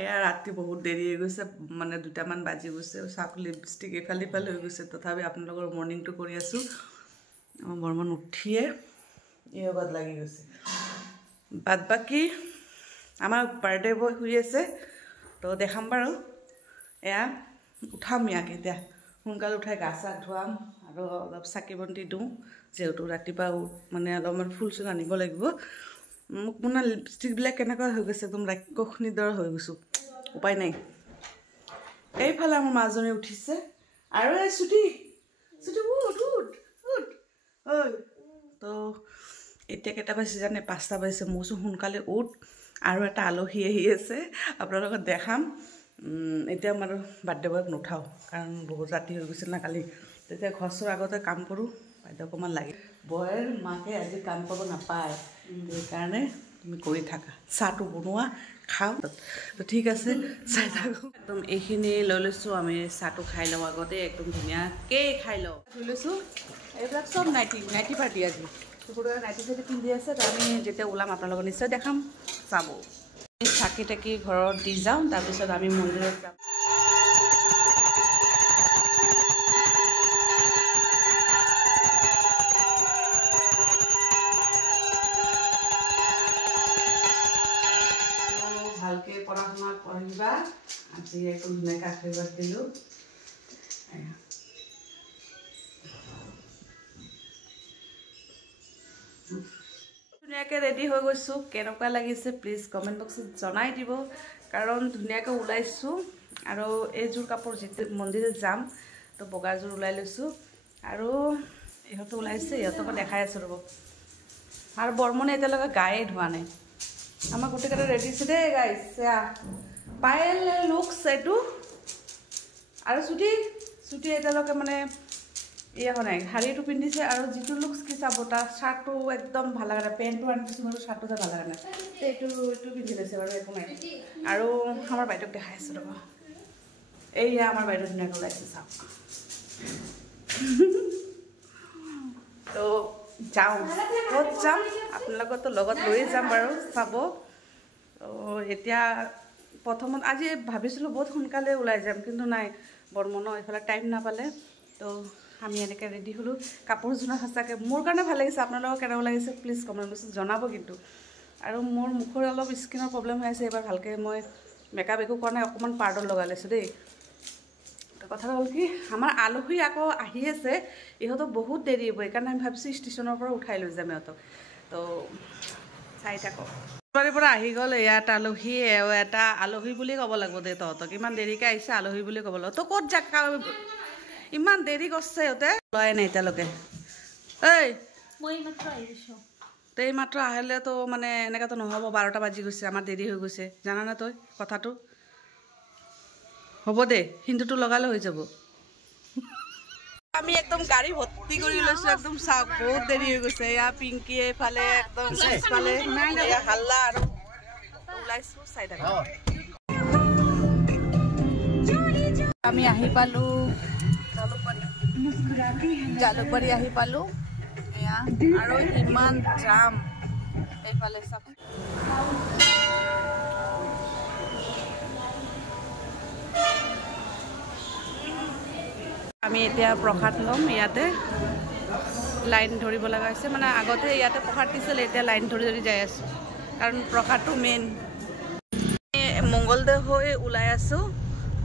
এয়া ৰাতি বহুত দেৰি হৈ গৈছে মানে 2টামান বাজি গৈছে চাক লিপষ্টিক এফাল হৈ গৈছে তথাপি আপোনালোকৰ মৰ্নিংটো কৰি আছোঁ আমাৰ বৰ্মন উঠিয়ে ইয়োগাত লাগি গৈছে বাদ বাকি আমাৰ বাৰ্থডে বয় শুই আছে তো দেখাম বাৰু এয়া উঠাম ইয়াক এতিয়া সোনকালে উঠাই গা চা ধুৱাম আৰু অলপ চাকি বন্তি দিওঁ যেহেতু ৰাতিপুৱা মানে অলপমান ফুল চুল আনিব লাগিব মোক মানে লিপষ্টিকবিলাক কেনেকুৱা হৈ গৈছে একদম ৰাক্ষসনীৰ দৰে হৈ গৈছোঁ উপায় নাই এইফালে আমাৰ মাজনী উঠিছে আৰু এই চুটি উঠ ঐ তো এতিয়া কেইটা বাজিছে জানে 5টা বাজিছে মই কৈছোঁ সোনকালে উঠ আৰু এটা আলহী আহি আছে আপোনালোকক দেখাম এতিয়া আমাৰ বাৰ্থডে বয়ক নুঠাওঁ কাৰণ বহুত ৰাতি হৈ গৈছিল না কালি তেতিয়া ঘৰ চৰ আগতে কাম কৰোঁ বাইদেউ অকণমান লাগে বয়ৰ মাকে আজি কাম কৰিব নাপায় সেইকাৰণে তুমি কৰি থাকা চাহটো বনোৱা খাওঁ তো ঠিক আছে চাই থাকোঁ একদম এইখিনি লৈ লৈছোঁ আমি চাহটো খাই লওঁ আগতে একদম ধুনীয়াকৈ খাই লওঁ ধুই লৈছোঁ এইবিলাক চব নাইটি পাৰ্টি আজি কুকুৰে নাইটি চাইটি পিন্ধি আছে তো আমি যেতিয়া ওলাম আপোনালোকক নিশ্চয় দেখাম চাব চাকি তাকি ঘৰত দি যাওঁ তাৰপিছত আমি মন্দিৰত যাম ভালকে পঢ়া শুনা পঢ়িবা আজি একদম ধুনীয়াকৈ আশীৰ্বাদ দিলোঁ ধুনীয়াকৈ ৰেডি হৈ গৈছোঁ কেনেকুৱা লাগিছে প্লিজ কমেণ্ট বক্সত জনাই দিব কাৰণ ধুনীয়াকৈ ওলাইছোঁ আৰু এইযোৰ কাপোৰ যিটো মন্দিৰত যাম তো বগাযোৰ ওলাই লৈছোঁ আৰু ইহঁতো ওলাইছে ইহঁতকো দেখাই আছোঁ ৰ'ব আৰু বৰ্মনে এতিয়ালৈকে গায়ে ধোৱা নাই আমাৰ গোটেইকেইটা ৰেডি আছে দেই গাইছ পায়েল লুকছ এইটো আৰু চুটি এতিয়ালৈকে মানে এয়া নাই শাড়ীটো পিন্ধিছে আৰু যিটো লুকছ কি চাব তাৰ চাৰ্টটো একদম ভাল লগা নাই পেণ্টটো আনিছোঁ বাৰু চাৰ্টটো ভাল লগা নাই এইটো পিন্ধি লৈছে বাৰু একো নাই আৰু আমাৰ বাইদেউক দেখাই আছোঁ ৰ'ব এইয়া আমাৰ বাইদেউ ধুনীয়াকৈ ওলাইছে চাওক তো যাওঁ ক'ত যাম আপোনালোকৰতো লগত লৈয়ে যাম বাৰু চাব তো এতিয়া প্ৰথমত আজি ভাবিছিলোঁ বহুত সোনকালে ওলাই যাম কিন্তু নাই বৰ্মনৰ এইফালে টাইম নাপালে তো আমি এনেকৈ ৰেডি হ'লোঁ কাপোৰযোৰ সঁচাকৈ মোৰ কাৰণে ভাল লাগিছে আপোনালোকৰ কেনেকুৱা লাগিছে প্লিজ কমেণ্ট বক্সত জনাব কিন্তু আৰু মোৰ মুখৰ অলপ স্কিনৰ প্ৰব্লেম হৈ আছে এইবাৰ ভালকৈ মই মেকআপ একো কৰা নাই অকণমান পাউডাৰ লগাই লৈছোঁ দেই তো কথাটো হ'ল কি আমাৰ আলহী আকৌ আহি আছে ইহঁতক বহুত দেৰি হ'ব সেইকাৰণে আমি ভাবিছোঁ ষ্টেচনৰ পৰা উঠাই লৈ যাম ইহঁতক তো চাই থাকক পৰা আহি গ'ল ইয়াত আলহী এটা আলহী বুলি ক'ব লাগিব দেই তহঁতক ইমান দেৰিকৈ আহিছে আলহী বুলি ক'ব লাগিব তো ক'ত যাক ইমান দেৰি কৰিছে সিহঁতে লোৱাই নাই এতিয়ালৈকে এই মাত্ৰ আহিলেতো মানে এনেকৈতো নহ'ব 12টা বাজি গৈছে আমাৰ দেৰি হৈ গৈছে জানানে তই কথাটো হ'ব দে হিন্দুটো লগালে হৈ যাব আমি একদম গাড়ী ভৰ্তি কৰি লৈছোঁ একদম চাওক বহুত দেৰি হৈ গৈছে এয়া পিংকি এইফালে একদম পিছফালে হাল্লা আৰু ওলাইছোঁ চাই থাকা আমি আহি পালোঁ জালুকবাৰী আহি পালোঁ এয়া আৰু ইমান জাম এইফালে চাওক আমি এতিয়া প্ৰসাদ ল'ম ইয়াতে লাইন ধৰিব লগা হৈছে মানে আগতে ইয়াতে প্ৰসাদ দিছিল এতিয়া লাইন ধৰি যাই আছোঁ কাৰণ প্ৰসাদটো মেইন মংগলদৈ হৈ ওলাই আছোঁ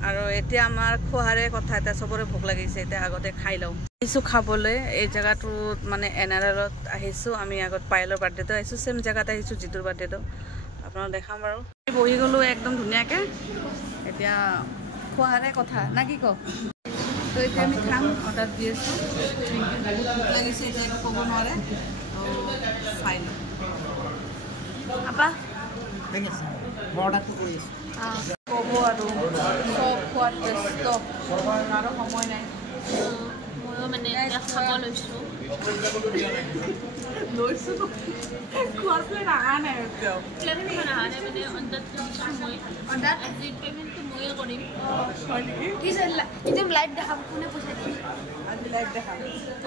আৰু এতিয়া আমাৰ খোৱাৰে কথা এটা চবৰে ভোক লাগিছে এতিয়া আগতে খাই লওঁ আহিছোঁ খাবলৈ এই জেগাটোত মানে NRLত আহিছোঁ আমি আগত পায়েলৰ বাৰ্থডেটো আহিছোঁ চেম জেগাত আহিছোঁ জিতুৰ বাৰ্থডেটো আপোনাক দেখাম বাৰু বহি গ'লোঁ একদম ধুনীয়াকৈ এতিয়া খোৱাৰে কথা না কি কওঁ তো এতিয়া আমি খাম অৰ্ডাৰ দি আছোঁ বহুত ভোক লাগিছে এতিয়া একো ক'ব নোৱাৰে চাই লওঁ আপা ঠিক আছে মই অৰ্ডাৰটো কৰি আছোঁ ক'ব আৰু চব খোৱাত ব্যস্ত আৰু সময় নাই ময়ো মানে খাব লৈছোঁ খোৱাৰ প্লেন অহা নাই প্লেন অহা নাই মানে অৰ্ডাৰটো দিছোঁ মই অৰ্ডাৰ আজি পে'মেণ্টটো ময়ে কৰিম হয় নেকি কি এতিয়া লাইভ দেখাব কোনে পইচা দিব আজি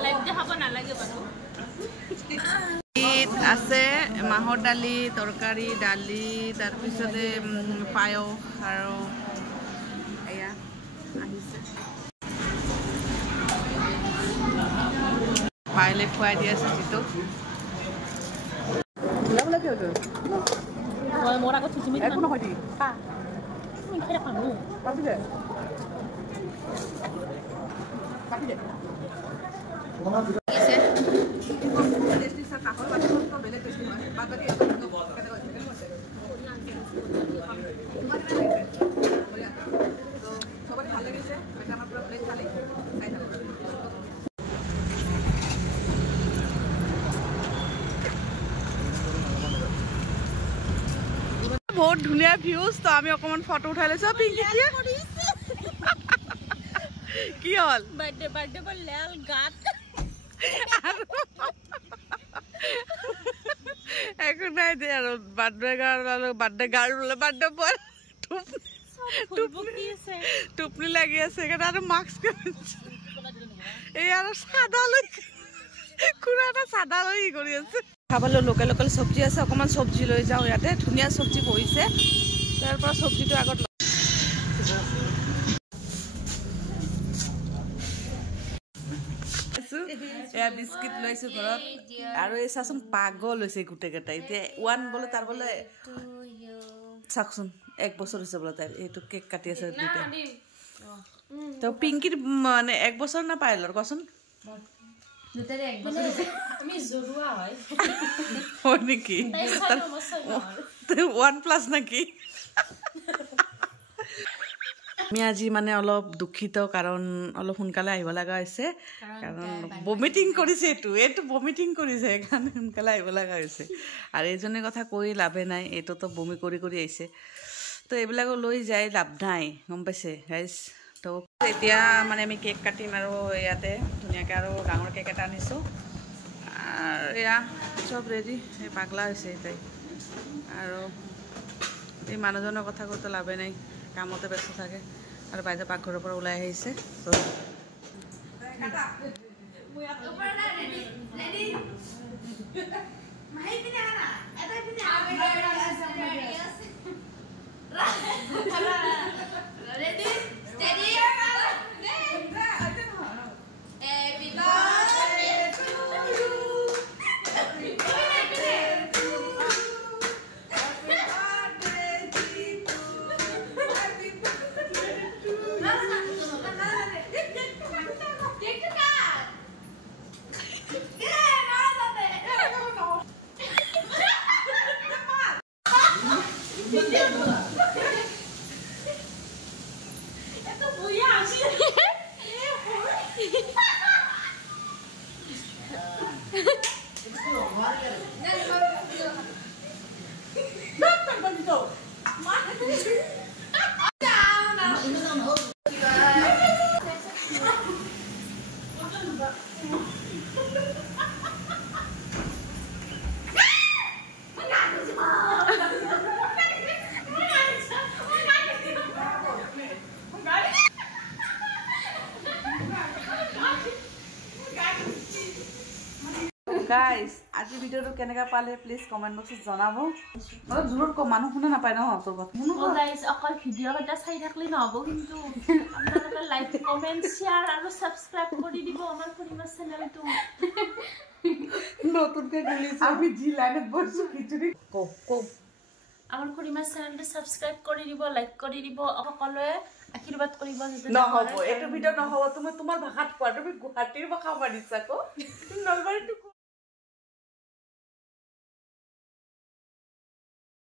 লাইভ দেখাব নালাগে বাৰু আছে মাহৰ দালি তৰকাৰী দালি তাৰপিছতে পায়স আৰু এয়া আহিছে পাইলে খুৱাই দি আছে যিটো মোৰ আগত থিচিমি একো নহয় দি খা তুমি খাই পানো পাবি দে পাবি দে बहुत धुनिया ভিউজ তো আমি অকমান ফটো উঠাই লৈছো পিঙ্কি কি হল বার্থডে বল লাল গাত এখন নাই দে আর বার্থডে গার্ল বলে বার্থডে বল টুপনি লাগি আছে এখানে আর মাস্ক এই আর সাদা লই কুড়াটা সাদা লই কৰি আছে খাবলৈ লোকেল লোকেল সবজি আছে অকমান সবজি লৈ যাও ইয়াতে ধুনিয়া সবজি বহিছে তাৰ পৰা সবজিটো আগত এয়া বিস্কিট লৈছো ঘৰত আৰু এই চাচোন পাগল হৈছে গুটে কেইটা এতিয়া ওৱান বোলে তাৰ বোলে চাকচোন 1 বছৰ হৈছে বোলে তাই এইটো কেক কাটি আছে দুটা তো পিঙ্কিৰ মানে 1 বছৰ না পাইলৰ কচোন দুটাৰে 1 বছৰ হৈছে আমি জৰুৱা হয় হয় নেকি 1+ নাকি আমি আজি মানে অলপ দুখিত কাৰণ অলপ সোনকালে আহিব লগা হৈছে কাৰণ ভমিটিং কৰিছে এইটো ভমিটিং কৰিছে কাৰণ সোনকালে আহিব লগা হৈছে আৰু এইজনে কথা কৈ লাভে নাই এইটো তো বমি কৰি আহিছে তো এইবিলাক লৈ যাই লাভ নাই গম পাইছে গাইস তো এতিয়া মানে আমি কেক কাটিম আৰু ইয়াতে ধুনীয়াকৈ আৰু ডাঙৰ কেক এটা আনিছোঁ আৰু এয়া চব ৰেডি এই পাগলা হৈছে এটাই আৰু এই মানুহজনৰ কথা কৈতো লাভে নাই কামতে ব্যস্ত থাকে আৰু বাইদেউ পাকঘৰৰ পৰা ওলাই আহিছে গাইস আজি ভিডিওটো কেনেকা পালে প্লিজ কমেন্ট বক্সত জনাব অলপ জোৰত কম মানুহ শুনা নাপায় ন তোৰ কথা শুনো গাইস অকল ভিডিও এটা চাই থাকলে নহব কিন্তু আপোনালোকে লাইক কমেন্ট শেয়ার আৰু সাবস্ক্ৰাইব কৰি দিব আমাৰ ফুৰিমা চেনেলটো নতুনকৈ খুলিছো আমি জি লাইনত বসু খিচুড়ি কো আমাৰ ফুৰিমা চেনেলটো সাবস্ক্ৰাইব কৰি দিব লাইক কৰি দিব সকলোৱে আশীৰ্বাদ কৰিব যেতে নহব এটো ভিডিও নহব তুমি তোমাৰ ভাষাত কোৱা তুমি গুৱাহাটীৰ ভাষা মাৰিছা কো নলবাৰীটো